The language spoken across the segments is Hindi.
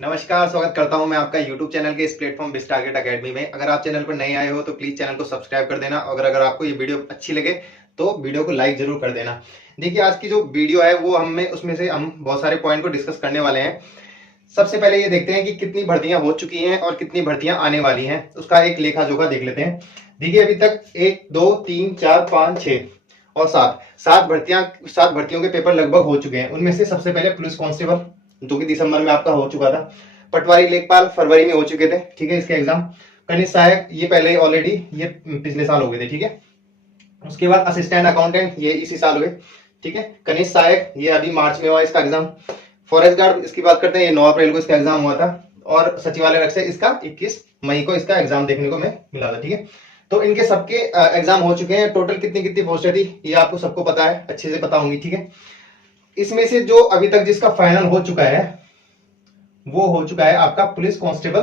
नमस्कार, स्वागत करता हूं मैं आपका YouTube चैनल के इस प्लेटफॉर्म बिस टारगेट अकेडमी में। अगर आप चैनल पर नए आए हो तो प्लीज चैनल को सब्सक्राइब कर देना, और अगर आपको ये वीडियो अच्छी लगे तो वीडियो को लाइक जरूर कर देना। देखिए, आज की जो वीडियो है वो उसमें से हम बहुत सारे पॉइंट को डिस्कस करने वाले हैं। सबसे पहले ये देखते हैं कि कितनी भर्तियां हो चुकी हैं और कितनी भर्तियां आने वाली हैं, उसका एक लेखा जोखा देख लेते हैं। देखिए, अभी तक 1 2 3 4 5 6 और 7 भर्तियों के पेपर लगभग हो चुके हैं। उनमें से सबसे पहले पुलिस कांस्टेबल, जो कि दिसंबर में आपका हो चुका था। पटवारी लेखपाल फरवरी में हो चुके थे, ठीक है, इसके एग्जाम। कनिष्ठ सहायक ये पहले ऑलरेडी ये पिछले साल हो गए थे, ठीक है। उसके बाद असिस्टेंट अकाउंटेंट ये इसी साल हुए, ठीक है। कनिष्ठ सहायक ये अभी मार्च में हुआ इसका एग्जाम। फॉरेस्ट गार्ड इसकी बात करते हैं, ये 9 अप्रैल को इसका एग्जाम हुआ था। और सचिवालय रक्षक इसका 21 मई को इसका एग्जाम देखने को मिला था, ठीक है। तो इनके सबके एग्जाम हो चुके हैं। टोटल कितनी कितनी पोस्टें थी ये आपको सबको पता है, अच्छे से पता होंगी, ठीक है। इसमें से जो अभी तक जिसका फाइनल हो चुका है वो हो चुका है आपका पुलिस कांस्टेबल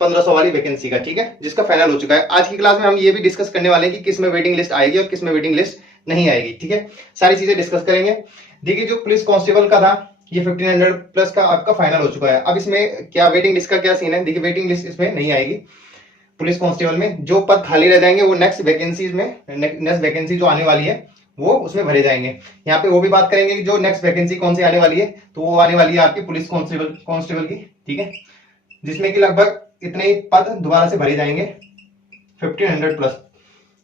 1500 वाली वैकेंसी का, ठीक है, जिसका फाइनल हो चुका है। आज की क्लास में हम ये भी डिस्कस करने वाले हैं कि किस में वेटिंग लिस्ट आएगी और किस में वेटिंग लिस्ट नहीं आएगी, ठीक है। सारी चीजें डिस्कस करेंगे। देखिए, जो पुलिस कांस्टेबल का था ये 1500 प्लस का आपका फाइनल हो चुका है। अब इसमें क्या वेटिंग लिस्ट का क्या सीन है? देखिए, वेटिंग लिस्ट इसमें नहीं आएगी। पुलिस कांस्टेबल में जो पद खाली रह जाएंगे वो नेक्स्ट वैकेंसी जो आने वाली है वो उसमें भरे जाएंगे। यहाँ पे वो भी बात करेंगे कि जो नेक्स्ट वैकेंसी कौन सी आने वाली है, तो वो आने वाली है आपकी पुलिस कांस्टेबल की, ठीक है, जिसमें कि लगभग इतने ही पद दोबारा से भरे जाएंगे, 1500 प्लस,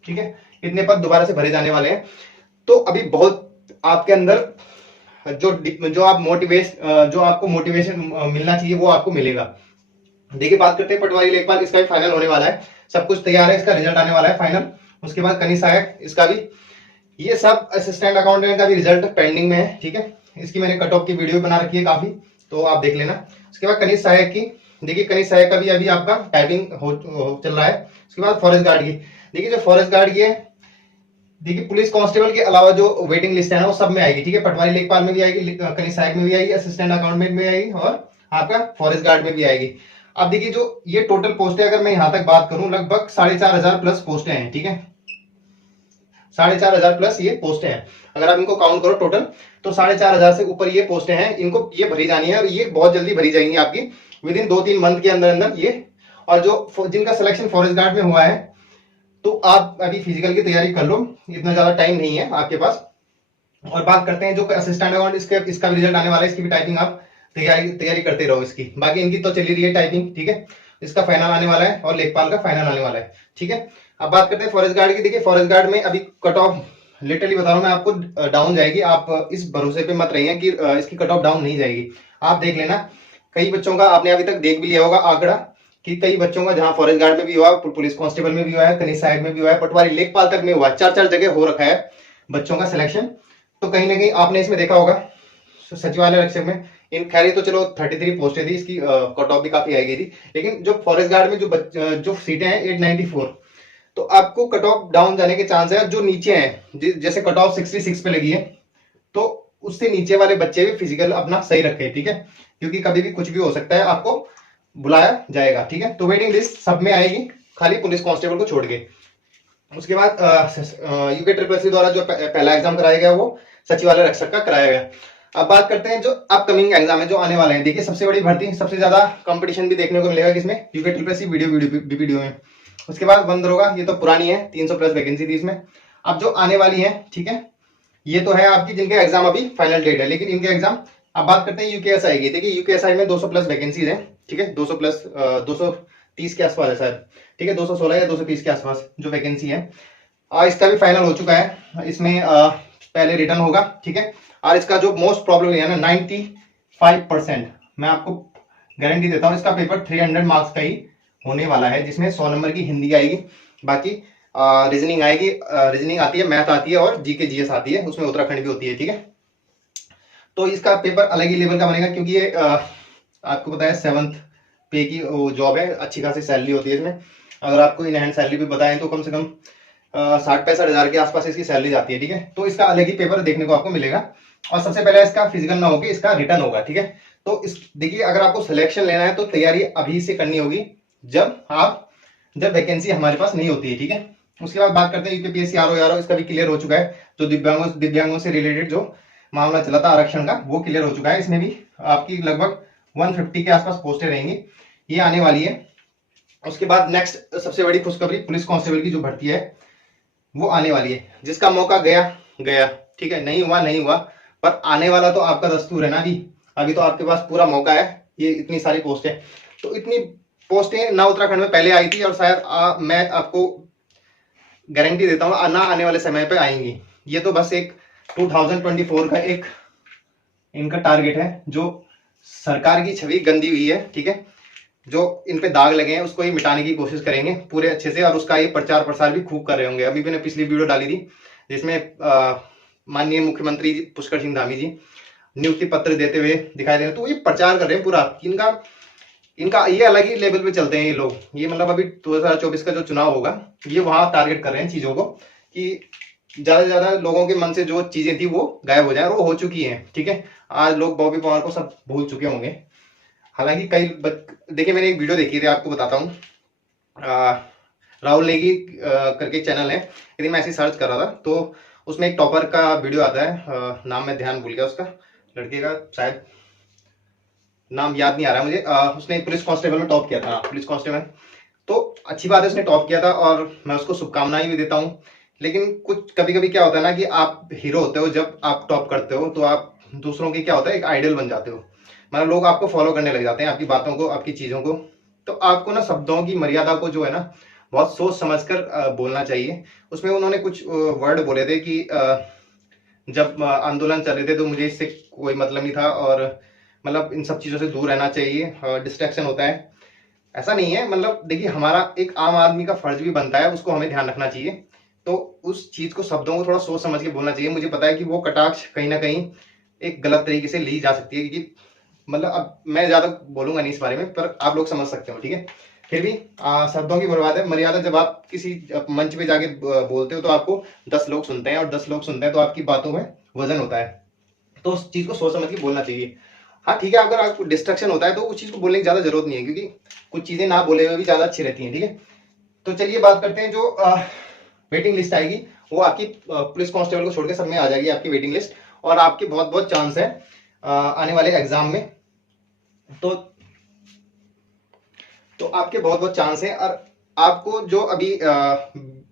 ठीक है। इतने पद दोबारा से भरे जाने वाले हैं। तो अभी बहुत आपके अंदर जो आपको मोटिवेशन मिलना चाहिए वो आपको मिलेगा। देखिए, बात करते हैं पटवारी लेखपाल, इसका भी फाइनल होने वाला है। सब कुछ तैयार है, इसका रिजल्ट आने वाला है फाइनल। उसके बाद कनिष्ठ सहायक इसका भी, ये सब असिस्टेंट अकाउंटेंट का भी रिजल्ट पेंडिंग में है, ठीक है। इसकी मैंने कट ऑफ की वीडियो बना रखी है काफी, तो आप देख लेना। उसके बाद कनिष्ठ सहायक की, देखिए कनिष्ठ सहायक का भी अभी आपका टाइपिंग चल रहा है। उसके बाद फॉरेस्ट गार्ड की, देखिए जो फॉरेस्ट गार्ड की है, देखिए पुलिस कांस्टेबल के अलावा जो वेटिंग लिस्ट है ना वो सब में आएगी, ठीक है। पटवारी लेखपाल में भी आएगी, कनिष्ठ सहायक में भी आएगी, असिस्टेंट अकाउंटेंट में आएगी और आपका फॉरेस्ट गार्ड में भी आएगी। अब देखिए, जो ये टोटल पोस्ट है, अगर मैं यहां तक बात करूं, लगभग 4500 प्लस पोस्टें हैं, ठीक है। 4500 प्लस ये पोस्टें हैं। अगर आप इनको काउंट करो टोटल, तो 4500 से ऊपर ये पोस्टें हैं, इनको ये भरी जानी है और ये बहुत जल्दी भरी जाएंगी आपकी, विद इन 2-3 मंथ के अंदर अंदर ये। और जो जिनका सिलेक्शन फॉरेस्ट गार्ड में हुआ है, तो आप अभी फिजिकल की तैयारी कर लो, इतना ज्यादा टाइम नहीं है आपके पास। और बात करते हैं जो असिस्टेंट अकाउंट, इसका भी रिजल्ट आने वाला है, इसकी भी टाइपिंग आप तैयारी करते रहो इसकी। बाकी इनकी तो चली रही है टाइपिंग, ठीक है। इसका फाइनल आने वाला है और लेखपाल का फाइनल आने वाला है, ठीक है। अब बात करते हैं फॉरेस्ट गार्ड की। देखिए, फॉरेस्ट गार्ड में अभी कट ऑफ, लिटरली बता रहा हूं मैं आपको, डाउन जाएगी। आप इस भरोसे पे मत रहिए कि इसकी कट ऑफ डाउन नहीं जाएगी। आप देख लेना, कई बच्चों का आपने अभी तक देख भी लिया होगा आंकड़ा, कि कई बच्चों का जहां फॉरेस्ट गार्ड में भी हुआ, पुलिस कांस्टेबल में भी हुआ है, कनिष्ठ सहायक में भी हुआ है, पटवारी लेखपाल तक में हुआ है, 4-4 जगह हो रखा है बच्चों का सिलेक्शन। तो कहीं ना कहीं आपने इसमें देखा होगा सचिवालय रक्षक में, इन खैर तो चलो 33 पोस्टें थी, इसकी कट ऑफ भी काफी आई गई थी। लेकिन जो फॉरेस्ट गार्ड में जो सीटें हैं 894, तो आपको कट ऑफ डाउन जाने के चांस है। जो नीचे हैं, जैसे कट ऑफ 66 पे लगी है, तो उससे नीचे वाले बच्चे भी फिजिकल अपना सही रखें, ठीक है, क्योंकि कभी भी कुछ भी हो सकता है, आपको बुलाया जाएगा, ठीक है। तो वेटिंग लिस्ट सब में आएगी, खाली पुलिस कांस्टेबल को छोड़ के। उसके बाद यूके ट्रिपल द्वारा जो पहला एग्जाम कराया गया वो सचिवालय रक्षक का कराया गया। अब बात करते हैं जो अपकमिंग एग्जाम है जो आने वाले हैं। देखिए, सबसे बड़ी भर्ती, सबसे ज्यादा कंपटीशन भी देखने को मिलेगा किसमें, यूके ट्रिपल वीडियो में। उसके बाद वन दरोगा, ये तो पुरानी है, 300 प्लस वैकेंसी थी इसमें। अब जो आने वाली है, ठीक है, ये तो है आपकी जिनके एग्जाम अभी फाइनल डेट है, लेकिन इनके एग्जाम। अब बात करते हैं यूकेएसआई की। देखिए, यूकेएसआई में 200 प्लस वैकेंसीज है, ठीक है, 200 प्लस 230 के आसपास है शायद, ठीक है, 216 या 230 के आसपास जो वैकेंसी है। इसका भी फाइनल हो चुका है। इसमें पहले रिटर्न होगा, ठीक है। और इसका जो मोस्ट प्रॉब्लम है ना, 95% मैं आपको गारंटी देता हूं, इसका पेपर 300 मार्क्स का ही होने वाला है, जिसमें 100 नंबर की हिंदी आएगी, बाकी रीजनिंग आएगी, रीजनिंग आती है, मैथ आती है और जीके जीएस आती है, उसमें उत्तराखंड भी होती है, ठीक है। तो इसका पेपर अलग ही लेवल का बनेगा, क्योंकि ये आपको पता है 7th पे की जॉब है, अच्छी खासी सैलरी होती है इसमें। अगर आपको इन हैंड सैलरी भी बताएं तो कम से कम 60-65 हजार के आसपास इसकी सैलरी जाती है, ठीक है। तो इसका अलग ही पेपर देखने को आपको मिलेगा। और सबसे पहले इसका फिजिकल ना होगी, इसका रिटर्न होगा, ठीक है। तो इस देखिए, अगर आपको सिलेक्शन लेना है तो तैयारी अभी से करनी होगी, जब वैकेंसी हमारे पास नहीं होती है, ठीक है। उसके बाद बात करते हैं यूपीएससी आरओ, इसका भी क्लियर हो चुका है। जो दिव्यांगों से रिलेटेड जो मामला चला था आरक्षण का, वो क्लियर हो चुका है। इसमें भी आपकी लगभग 150 के आसपास पोस्टें रहेंगी, ये आने वाली है। उसके बाद नेक्स्ट सबसे बड़ी खुशखबरी, पुलिस कांस्टेबल की जो भर्ती है वो आने वाली है। जिसका मौका गया गया, ठीक है, नहीं हुआ नहीं हुआ, पर आने वाला तो आपका दस्तूर है ना। अभी तो आपके पास पूरा मौका है, ये इतनी सारी पोस्ट है। तो इतनी पोस्टें ना उत्तराखंड में पहले आई थी, और शायद मैं आपको गारंटी देता हूँ ना आने वाले समय पे आएंगी। ये तो बस एक 2024 का एक इनका टारगेट है, जो सरकार की छवि गंदी हुई है, ठीक है, जो इन पे दाग लगे हैं उसको ये मिटाने की कोशिश करेंगे पूरे अच्छे से, और उसका ये प्रचार प्रसार भी खूब कर रहे होंगे। अभी मैंने पिछली वीडियो डाली थी जिसमें माननीय मुख्यमंत्री पुष्कर सिंह धामी जी नियुक्ति पत्र देते हुए दिखाई दे रहे हैं। तो ये प्रचार कर रहे हैं पूरा, इनका ये अलग ही लेवल पे चलते हैं ये लोग। ये मतलब अभी 2024 का जो चुनाव होगा, ये वहां टारगेट कर रहे हैं चीजों को, कि ज्यादा से ज्यादा लोगों के मन से जो चीजें थी वो गायब हो जाए, और वो हो चुकी हैं, ठीक है। आज लोग बॉबी पवार को सब भूल चुके होंगे। हालांकि देखिए, मैंने एक वीडियो देखी थी, आपको बताता हूँ, राहुल नेगी करके चैनल है, यदि मैं ऐसे सर्च कर रहा था तो उसमें एक टॉपर का वीडियो आता है, नाम मैं ध्यान भूल गया उसका, लड़के का शायद नाम याद नहीं आ रहा मुझे। उसने पुलिस कांस्टेबल में टॉप किया था, पुलिस कांस्टेबल। तो अच्छी बात है, उसने टॉप किया था और मैं उसको शुभकामनाएं भी देता हूँ। लेकिन कुछ कभी कभी क्या होता है ना, कि आप हीरो होते हो, जब आप टॉप करते हो तो आप दूसरों के क्या होता है, एक आइडल बन जाते हो। मतलब लोग आपको फॉलो करने लग जाते हैं, आपकी बातों को, आपकी चीजों को। तो आपको ना शब्दों की मर्यादा को जो है ना, बहुत सोच समझकर बोलना चाहिए। उसमें उन्होंने कुछ वर्ड बोले थे कि जब आंदोलन चल रहे थे तो मुझे इससे कोई मतलब नहीं था, और मतलब इन सब चीजों से दूर रहना चाहिए, डिस्ट्रैक्शन होता है। ऐसा नहीं है, मतलब देखिए, हमारा एक आम आदमी का फर्ज भी बनता है, उसको हमें ध्यान रखना चाहिए। तो उस चीज को, शब्दों को थोड़ा सोच समझ के बोलना चाहिए। मुझे पता है कि वो कटाक्ष कहीं ना कहीं एक गलत तरीके से ली जा सकती है, क्योंकि मतलब अब मैं ज्यादा बोलूंगा नहीं इस बारे में, पर आप लोग समझ सकते हो, ठीक है। फिर भी शब्दों की मर्यादा, जब आप किसी मंच पे जाके बोलते हो तो आपको 10 लोग सुनते हैं, और 10 लोग सुनते हैं तो आपकी बातों में वजन होता है। तो उस चीज को सोच समझ के बोलना चाहिए। हाँ ठीक है, अगर आपको डिस्ट्रक्शन होता है तो उस चीज को बोलने की ज्यादा जरूरत नहीं है, क्योंकि कुछ चीजें ना बोले हुए भी ज्यादा अच्छी रहती हैं, ठीक है। तो चलिए बात करते हैं, जो वेटिंग लिस्ट आएगी वो आपकी पुलिस कांस्टेबल को छोड़ के सब में आ जाएगी आपकी वेटिंग लिस्ट, और आपके बहुत बहुत चांस है आने वाले एग्जाम में। तो आपके बहुत बहुत चांस है। और आपको जो अभी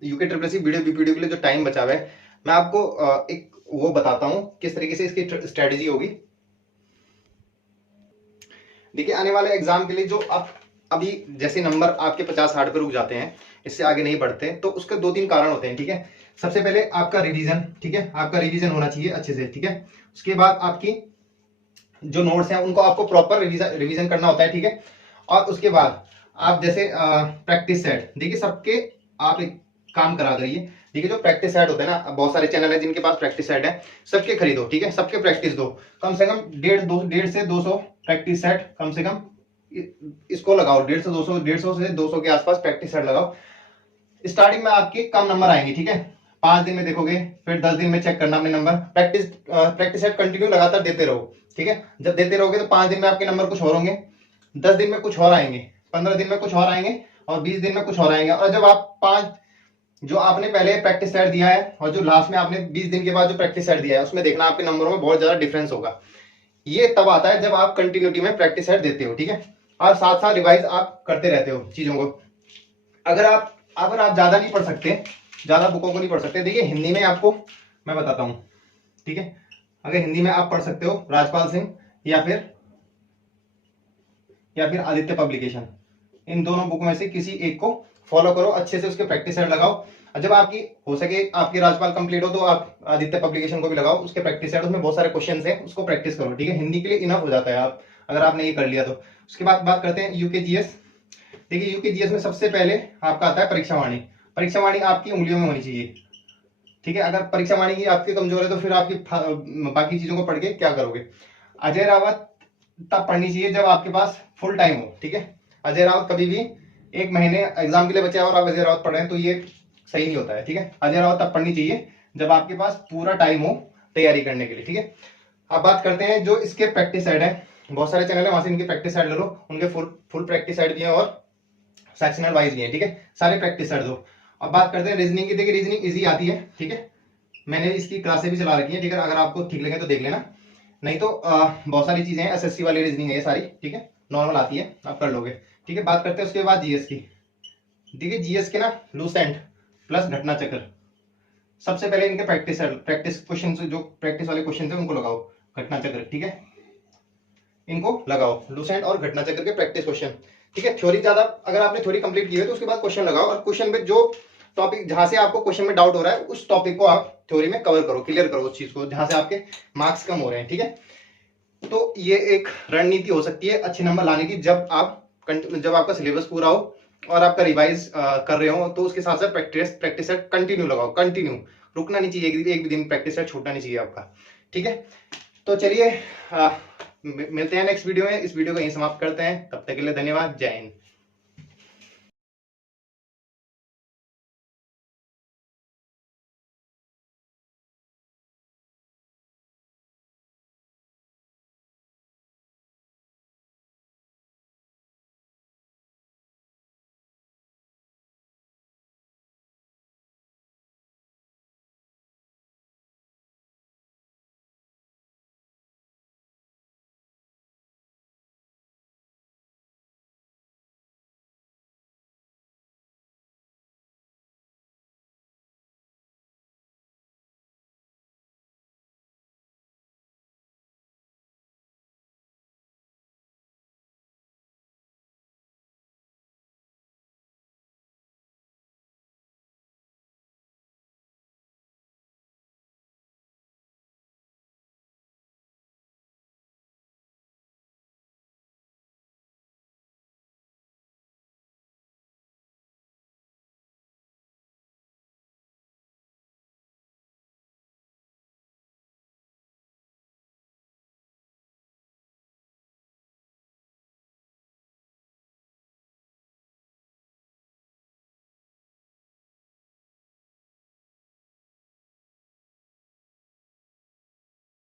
यूके ट्रिपल वीडियो बीपीडी के लिए जो टाइम बचा हुआ है, मैं आपको एक वो बताता हूं किस तरीके से इसकी स्ट्रेटेजी होगी। देखिए, आने वाले एग्जाम के लिए जो आप अभी जैसे नंबर आपके 50-60 पे रुक जाते हैं, इससे आगे नहीं बढ़ते, तो उसके 2-3 कारण होते हैं, ठीक है। सबसे पहले आपका रिवीजन, ठीक है, आपका रिवीजन होना चाहिए अच्छे से, ठीक है। उसके बाद आपकी जो नोट्स हैं उनको आपको प्रॉपर रिवीजन करना होता है, ठीक है। और उसके बाद आप जैसे प्रैक्टिस सेट, देखिए सबके आप एक काम करा करिए। देखिए, जो प्रैक्टिस सेट होते हैं ना, बहुत सारे चैनल है जिनके पास प्रैक्टिस सेट है, सबके खरीदो, ठीक है, सबके प्रैक्टिस दो। कम से कम 150 से 200 प्रैक्टिस सेट कम से कम इसको लगाओ। 150 से 200 के आसपास प्रैक्टिस सेट लगाओ। स्टार्टिंग में आपके कम नंबर आएंगे, ठीक है, 5 दिन में देखोगे, फिर 10 दिन में चेक करना अपने नंबर। प्रैक्टिस सेट कंटिन्यू लगातार देते रहो, ठीक है। जब देते रहोगे तो 5 दिन में आपके नंबर कुछ और होंगे, 10 दिन में कुछ और आएंगे, 15 दिन में कुछ और आएंगे, और 20 दिन में कुछ और आएंगे। और जब आप 5 जो आपने पहले प्रैक्टिस सेट दिया है और जो लास्ट में आपने 20 दिन के बाद जो प्रैक्टिस सेट दिया है, उसमें देखना आपके नंबरों में बहुत ज्यादा डिफरेंस होगा। ये तब आता है जब आप कंटिन्यूटी में प्रैक्टिस सेट देते हो, ठीक है, और साथ साथ रिवाइज आप करते रहते हो चीजों को। अगर आप ज्यादा नहीं पढ़ सकते, ज्यादा बुकों को नहीं पढ़ सकते, देखिए हिंदी में आपको मैं बताता हूं, ठीक है। अगर हिंदी में आप पढ़ सकते हो राजपाल सिंह या फिर आदित्य पब्लिकेशन, इन दोनों बुक में से किसी एक को फॉलो करो, अच्छे से उसके प्रैक्टिस सेट लगाओ। और जब आपकी हो सके आपकी राजपाल कंप्लीट हो तो आप आदित्य पब्लिकेशन को भी लगाओ, उसके प्रैक्टिस सेट, उसमें बहुत सारे क्वेश्चन हैं, उसको प्रैक्टिस करो, ठीक है। हिंदी के लिए इनफ हो जाता है आप अगर आपने ये कर लिया तो। उसके बाद बात करते हैं यूकेजीएस। देखिए, यूकेजीएस में सबसे पहले आपका आता है परीक्षा वाणी। परीक्षा वाणी आपकी उंगलियों में होनी चाहिए, ठीक है। अगर परीक्षा वाणी की आपकी कमजोर है तो फिर आपकी बाकी चीजों को पढ़ के क्या करोगे। अजय रावत तब पढ़नी चाहिए जब आपके पास फुल टाइम हो, ठीक है। अजय रावत कभी भी एक महीने एग्जाम के लिए बचे और आप अजय रावत पढ़ रहे हैं तो ये सही नहीं होता है, ठीक है। अजय रावत तब पढ़नी चाहिए जब आपके पास पूरा टाइम हो तैयारी करने के लिए, ठीक है। अब बात करते हैं जो इसके प्रैक्टिस सेट है, बहुत सारे चैनल है, वहां से इनके प्रैक्टिस सेट ले लो, उनके फुल प्रैक्टिस सेट भी है और सेक्शनल वाइज भी है, ठीक है। सारे प्रैक्टिस सेट दो। अब बात करते हैं रीजनिंग की। देखिए, रीजनिंग इजी आती है, ठीक है, मैंने इसकी क्लासें भी चला रखी है, ठीक है, अगर आपको ठीक लगे तो देख लेना। नहीं तो बहुत सारी चीजें हैं, एसएससी वाली रीजनिंग है ये सारी, ठीक है, नॉर्मल आती है, आप कर लोगे। ठीक है, बात करते हैं उसके बाद जीएस की। देखिए जीएस के ना लूसेंट प्लस घटना चक्र, सबसे पहले इनके प्रैक्टिस क्वेश्चन, जो प्रैक्टिस वाले क्वेश्चन है उनको लगाओ, घटना चक्र, ठीक है, इनको लगाओ, लूसेंट और घटना चक्र के प्रैक्टिस क्वेश्चन। ठीक है, थ्योरी ज्यादा, अगर आपने थ्योरी कंप्लीट की है तो उसके बाद क्वेश्चन लगाओ, और क्वेश्चन में जो टॉपिक, जहां से आपको क्वेश्चन में डाउट हो रहा है उस टॉपिक को आप थ्योरी में कवर करो, क्लियर करो उस चीज को जहां से आपके मार्क्स कम हो रहे हैं। ठीक है, तो ये एक रणनीति हो सकती है अच्छे नंबर लाने की, जब आपका सिलेबस पूरा हो और आपका रिवाइज कर रहे हो, तो उसके साथ साथ प्रैक्टिस सेट कंटिन्यू लगाओ, कंटिन्यू, रुकना नहीं चाहिए, एक भी दिन प्रैक्टिस सेट छूटना नहीं चाहिए आपका। ठीक है, तो चलिए मिलते हैं नेक्स्ट वीडियो में, इस वीडियो को यहीं समाप्त करते हैं, तब तक के लिए धन्यवाद, जय हिंद।